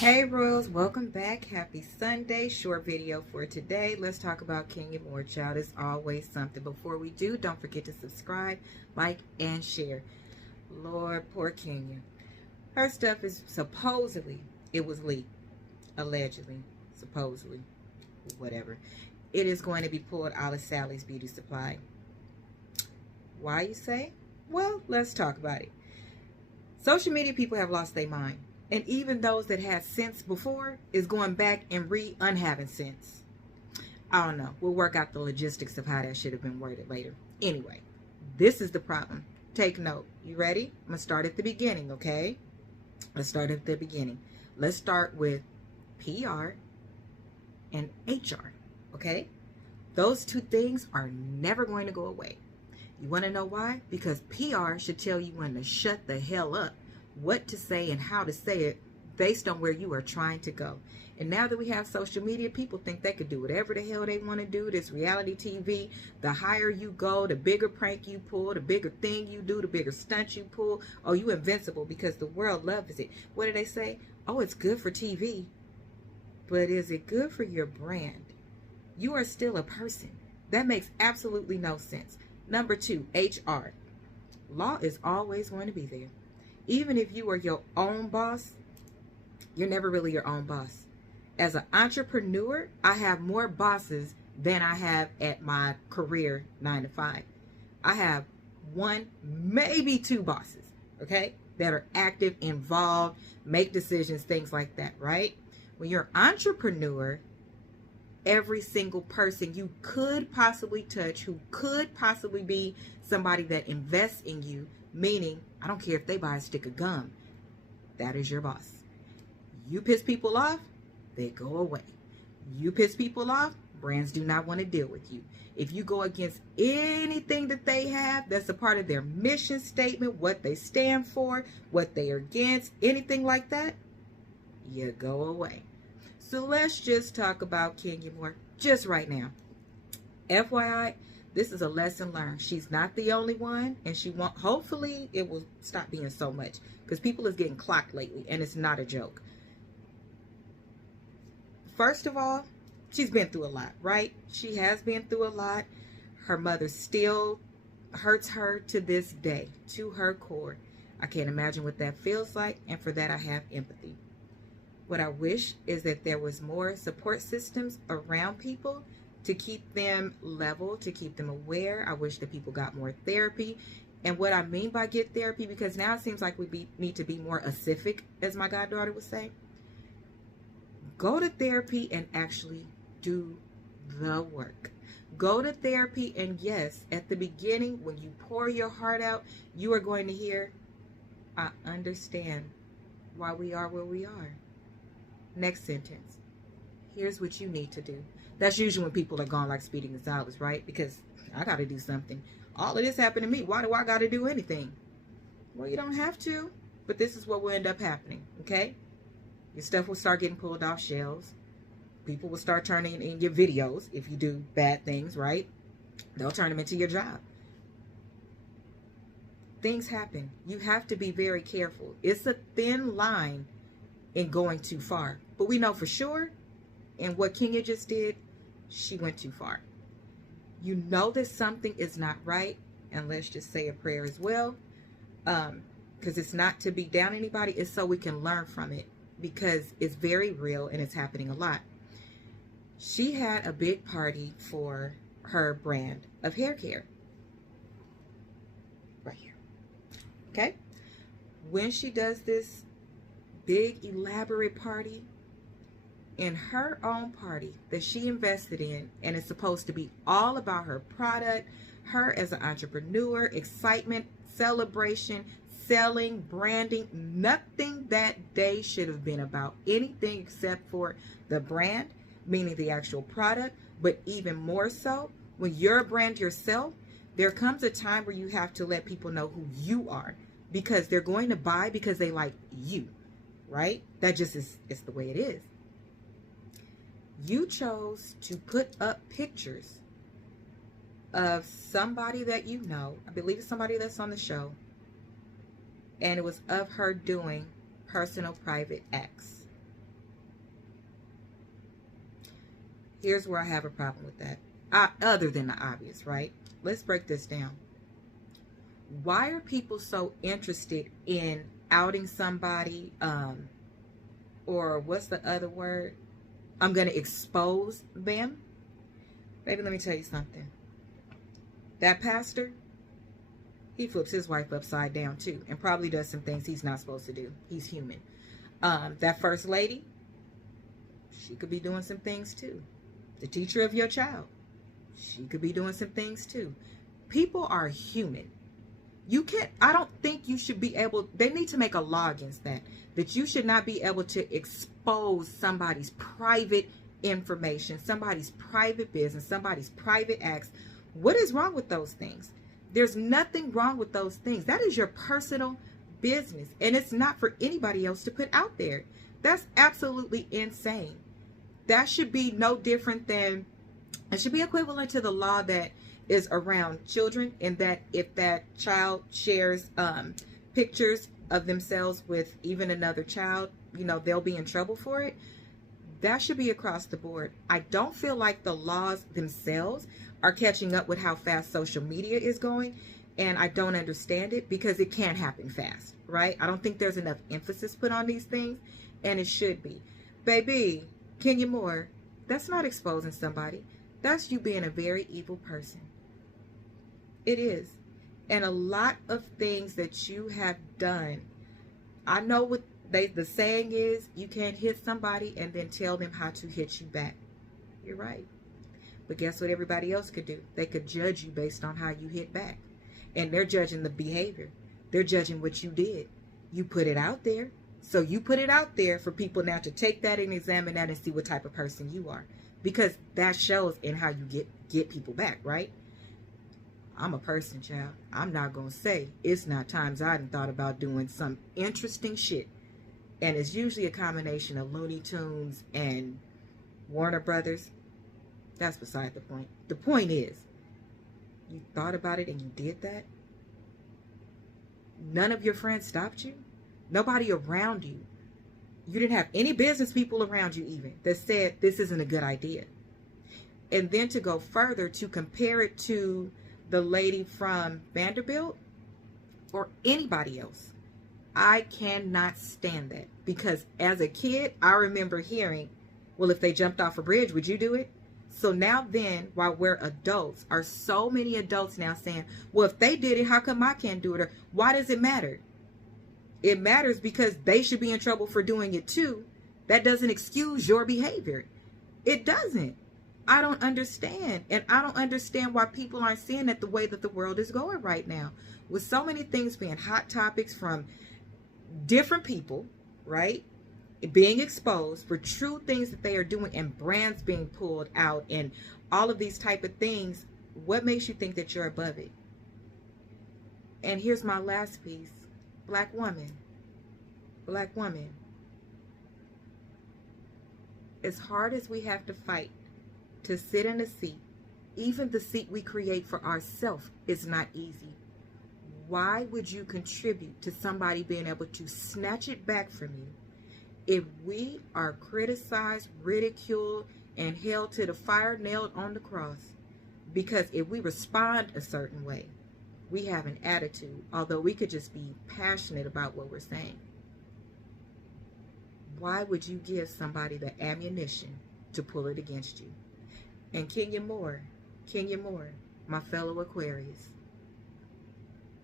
Hey Royals, welcome back. Happy Sunday. Short video for today. Let's talk about Kenya more, child. It's always something. Before we do, don't forget to subscribe, like, and share. Lord, poor Kenya. Her stuff is supposedly, it was leaked. Allegedly, supposedly, whatever. It is going to be pulled out of Sally's Beauty Supply. Why, you say? Well, let's talk about it. Social media people have lost their mind. And even those that had sense before is going back and unhaving sense. I don't know. We'll work out the logistics of how that should have been worded later. Anyway, this is the problem. Take note. You ready? I'm going to start at the beginning, okay? Let's start at the beginning. Let's start with PR and HR, okay? Those two things are never going to go away. You want to know why? Because PR should tell you when to shut the hell up, what to say and how to say it based on where you are trying to go. And now that we have social media, people think they could do whatever the hell they want to do. This reality TV, the higher you go, the bigger prank you pull, the bigger thing you do, the bigger stunt you pull. Oh, you invincible because the world loves it. What do they say? Oh, it's good for TV. But is it good for your brand? You are still a person. That makes absolutely no sense. Number two, HR. Law is always going to be there. Even if you are your own boss, you're never really your own boss. As an entrepreneur, I have more bosses than I have at my career 9 to 5. I have one, maybe two bosses, okay, that are active, involved, make decisions, things like that, right? When you're an entrepreneur, every single person you could possibly touch, who could possibly be somebody that invests in you, meaning, I don't care if they buy a stick of gum, that is your boss. You piss people off, they go away. You piss people off, brands do not want to deal with you. If you go against anything that they have, that's a part of their mission statement, what they stand for, what they are against, anything like that, you go away. So let's just talk about Kenya more just right now. FYI, this is a lesson learned. She's not the only one, and she won't. Hopefully, it will stop being so much because people is getting clocked lately, and it's not a joke. First of all, she's been through a lot, right? She has been through a lot. Her mother still hurts her to this day, to her core. I can't imagine what that feels like, and for that, I have empathy. What I wish is that there was more support systems around people to keep them level, to keep them aware. I wish that people got more therapy. And what I mean by get therapy, because now it seems like we need to be more 𝒂𝒐𝒏𝒆, as my goddaughter would say. Go to therapy and actually do the work. Go to therapy, and yes, at the beginning, when you pour your heart out, you are going to hear, I understand why we are where we are. Next sentence. Here's what you need to do. That's usually when people are gone like Speedy Gonzalez, right? Because I got to do something. All of this happened to me. Why do I got to do anything? Well, you don't have to, but this is what will end up happening, okay? Your stuff will start getting pulled off shelves. People will start turning in your videos if you do bad things, right? They'll turn them into your job. Things happen. You have to be very careful. It's a thin line in going too far. But we know for sure, and what Kenya just did, she went too far. You know that something is not right, and let's just say a prayer as well, because it's not to beat down anybody, it's so we can learn from it, because it's very real and it's happening a lot. She had a big party for her brand of hair care. Right here. Okay? When she does this big elaborate party, in her own party that she invested in, and it's supposed to be all about her product, her as an entrepreneur, excitement, celebration, selling, branding, nothing that day should have been about anything except for the brand, meaning the actual product. But even more so, when you're a brand yourself, there comes a time where you have to let people know who you are, because they're going to buy because they like you, right? That just is, it's the way it is. You chose to put up pictures of somebody that you know, I believe it's somebody that's on the show, and it was of her doing personal private acts. Here's where I have a problem with that. Other than the obvious, right? Let's break this down. Why are people so interested in outing somebody, or what's the other word? I'm going to expose them. Baby, let me tell you something. That pastor, he flips his wife upside down too, and probably does some things he's not supposed to do. He's human. That first lady, she could be doing some things too. The teacher of your child, she could be doing some things too. People are human. You can't, I don't think you should be able, they need to make a law against that you should not be able to expose somebody's private information, somebody's private business, somebody's private acts. What is wrong with those things? There's nothing wrong with those things. That is your personal business, and it's not for anybody else to put out there. That's absolutely insane. That should be no different than, it should be equivalent to the law that is around children, in that if that child shares pictures of themselves with even another child, you know, they'll be in trouble for it. That should be across the board. I don't feel like the laws themselves are catching up with how fast social media is going, and I don't understand it because it can't happen fast, right? I don't think there's enough emphasis put on these things, and it should be. Baby, Kenya Moore, that's not exposing somebody. That's you being a very evil person. It is. And a lot of things that you have done, I know what the saying is, you can't hit somebody and then tell them how to hit you back. You're right. But guess what everybody else could do? They could judge you based on how you hit back. And they're judging the behavior. They're judging what you did. You put it out there. So you put it out there for people now to take that and examine that and see what type of person you are. Because that shows in how you get people back, right? I'm a person, child. I'm not going to say it's not times I hadn't thought about doing some interesting shit. And it's usually a combination of Looney Tunes and Warner Brothers. That's beside the point. The point is, you thought about it and you did that. None of your friends stopped you. Nobody around you. You didn't have any business people around you even that said this isn't a good idea. And then to go further, to compare it to the lady from Vanderbilt or anybody else. I cannot stand that, because as a kid, I remember hearing, well, if they jumped off a bridge, would you do it? So now then, while we're adults, are so many adults now saying, well, if they did it, how come I can't do it? Or why does it matter? It matters because they should be in trouble for doing it too. That doesn't excuse your behavior. It doesn't. I don't understand. And I don't understand why people aren't seeing it the way that the world is going right now. With so many things being hot topics from different people, right? Being exposed for true things that they are doing, and brands being pulled out and all of these type of things. What makes you think that you're above it? And here's my last piece. Black woman. Black woman. As hard as we have to fight to sit in a seat, even the seat we create for ourselves is not easy. Why would you contribute to somebody being able to snatch it back from you? If we are criticized, ridiculed, and held to the fire, nailed on the cross, because if we respond a certain way, we have an attitude, although we could just be passionate about what we're saying. Why would you give somebody the ammunition to pull it against you? And Kenya Moore, my fellow Aquarius,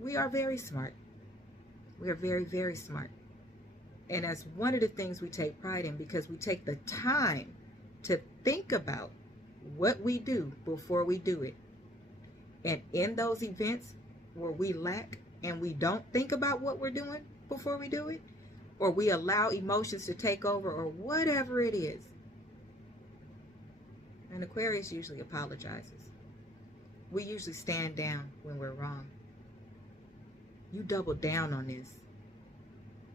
we are very smart. We are very, very smart. And that's one of the things we take pride in, because we take the time to think about what we do before we do it. And in those events where we lack and we don't think about what we're doing before we do it, or we allow emotions to take over, or whatever it is, and Aquarius usually apologizes. We usually stand down when we're wrong. You double down on this.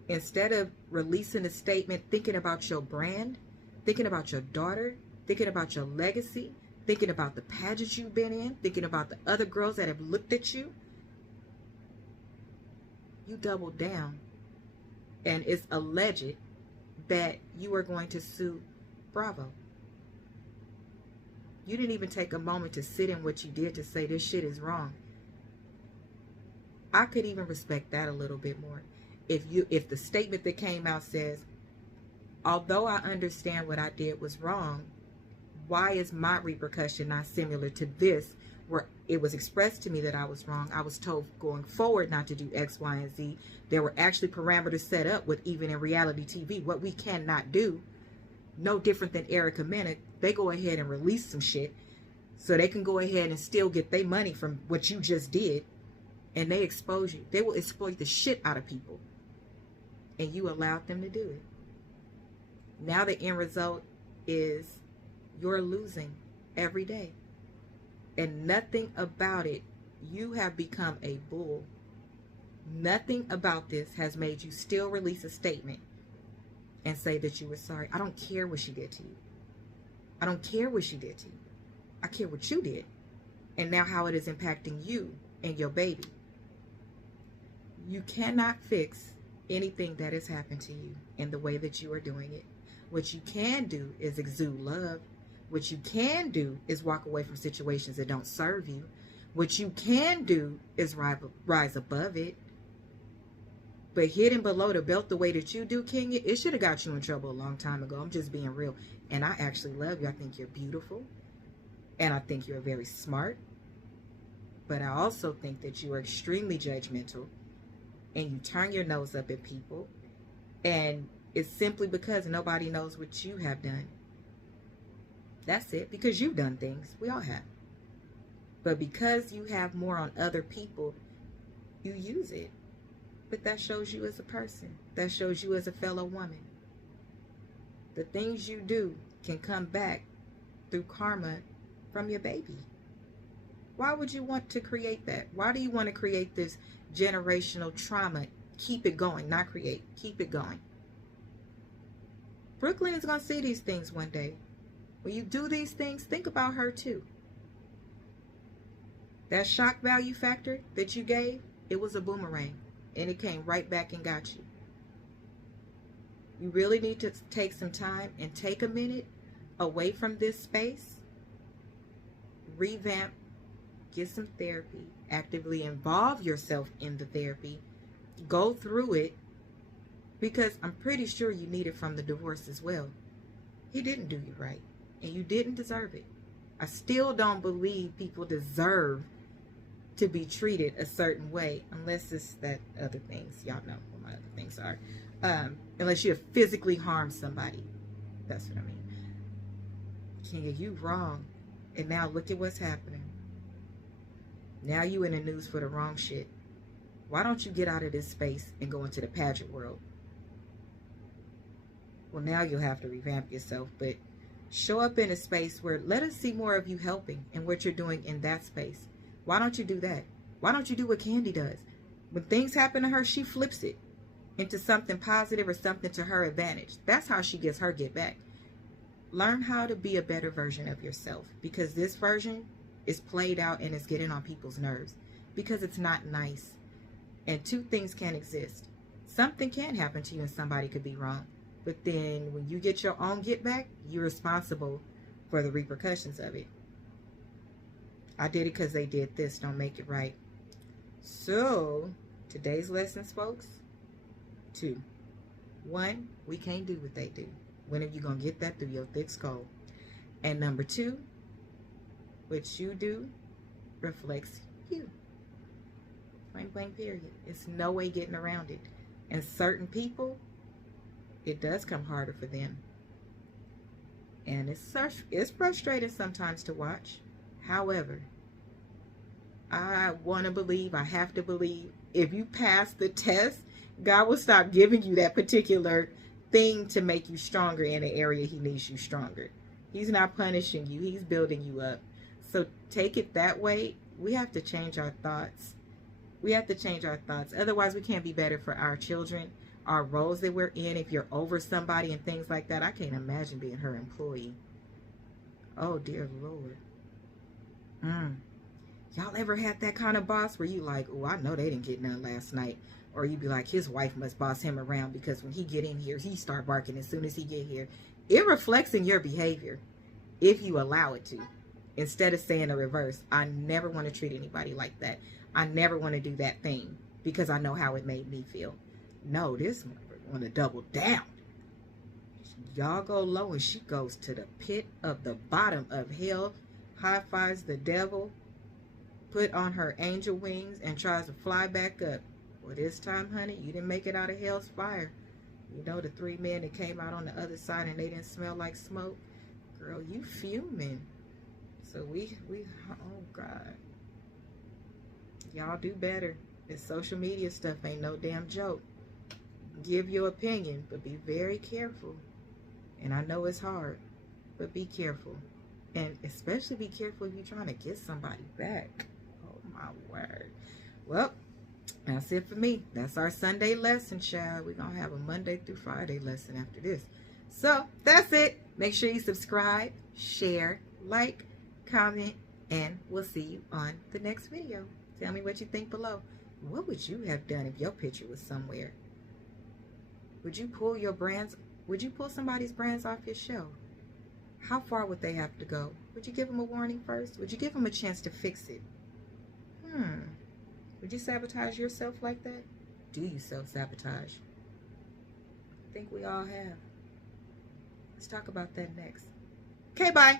Instead of releasing a statement, thinking about your brand, thinking about your daughter, thinking about your legacy, thinking about the pageants you've been in, thinking about the other girls that have looked at you, you double down. And it's alleged that you are going to sue Bravo. You didn't even take a moment to sit in what you did to say this shit is wrong. I could even respect that a little bit more. If the statement that came out says, although I understand what I did was wrong, why is my repercussion not similar to this, where it was expressed to me that I was wrong? I was told going forward not to do X, Y, and Z. There were actually parameters set up with, even in reality TV, what we cannot do. No different than 𝒂𝒐𝒏𝒆. They go ahead and release some shit so they can go ahead and still get their money from what you just did. And they expose you. They will exploit the shit out of people. And you allowed them to do it. Now the end result is you're losing every day. And nothing about it, you have become a bull. Nothing about this has made you still release a statement and say that you were sorry. I don't care what she did to you. I don't care what she did to you. I care what you did. And now how it is impacting you and your baby. You cannot fix anything that has happened to you in the way that you are doing it. What you can do is exude love. What you can do is walk away from situations that don't serve you. What you can do is rise above it. But hidden below the belt the way that you do, Kenya, it should have got you in trouble a long time ago. I'm just being real. And I actually love you. I think you're beautiful. And I think you're very smart. But I also think that you are extremely judgmental. And you turn your nose up at people. And it's simply because nobody knows what you have done. That's it. Because you've done things. We all have. But because you have more on other people, you use it. But that shows you as a person. That shows you as a fellow woman. The things you do can come back through karma from your baby. Why would you want to create that? Why do you want to create this generational trauma? Keep it going, not create. Keep it going. Brooklyn is going to see these things one day. When you do these things, think about her too. That shock value factor that you gave, it was a boomerang. And it came right back and got you. You really need to take some time and take a minute away from this space. Revamp. Get some therapy. Actively involve yourself in the therapy. Go through it. Because I'm pretty sure you need it from the divorce as well. He didn't do you right. And you didn't deserve it. I still don't believe people deserve to be treated a certain way, unless it's that other things. Y'all know what my other things are. Unless you have physically harmed somebody. That's what I mean. Kenya, you wrong. And now look at what's happening. Now you in the news for the wrong shit. Why don't you get out of this space and go into the pageant world? Well, now you'll have to revamp yourself, but show up in a space where let us see more of you helping and what you're doing in that space. Why don't you do that? Why don't you do what Candy does? When things happen to her, she flips it into something positive or something to her advantage. That's how she gets her get back. Learn how to be a better version of yourself, because this version is played out and it's getting on people's nerves because it's not nice. And two things can exist. Something can happen to you and somebody could be wrong. But then when you get your own get back, you're responsible for the repercussions of it. I did it because they did this. Don't make it right. So, today's lessons, folks. 2. 1, we can't do what they do. When are you going to get that through your thick skull? And number 2, what you do reflects you. Plain blank period. It's no way getting around it. And certain people, it does come harder for them. And it's frustrating sometimes to watch. However, I want to believe, I have to believe, if you pass the test, God will stop giving you that particular thing to make you stronger in an area he needs you stronger. He's not punishing you. He's building you up. So take it that way. We have to change our thoughts. We have to change our thoughts. Otherwise, we can't be better for our children, our roles that we're in. If you're over somebody and things like that, I can't imagine being her employee. Oh, dear Lord. Y'all ever had that kind of boss where you like, oh, I know they didn't get none last night? Or you be like, his wife must boss him around because when he get in here, he start barking as soon as he get here. It reflects in your behavior if you allow it to. instead of saying the reverse. I never want to treat anybody like that. I never want to do that thing because I know how it made me feel. No, this motherfucker want to double down. Y'all go low and she goes to the pit of the bottom of hell, high fives the devil, put on her angel wings and tries to fly back up. Well, this time, honey, you didn't make it out of hell's fire. You know the 3 men that came out on the other side and they didn't smell like smoke? Girl, you fuming. So we oh God. Y'all do better. This social media stuff ain't no damn joke. Give your opinion, but be very careful. And I know it's hard, but be careful. And especially be careful if you're trying to get somebody back. Oh my word. Well, that's it for me. That's our Sunday lesson, child. We're going to have a Monday through Friday lesson after this. So, that's it. Make sure you subscribe, share, like, comment, and we'll see you on the next video. Tell me what you think below. What would you have done if your picture was somewhere? Would you pull your brands? Would you pull somebody's brands off your shelf? How far would they have to go? Would you give them a warning first? Would you give them a chance to fix it? Would you sabotage yourself like that? Do you self-sabotage? I think we all have. Let's talk about that next. Okay, bye.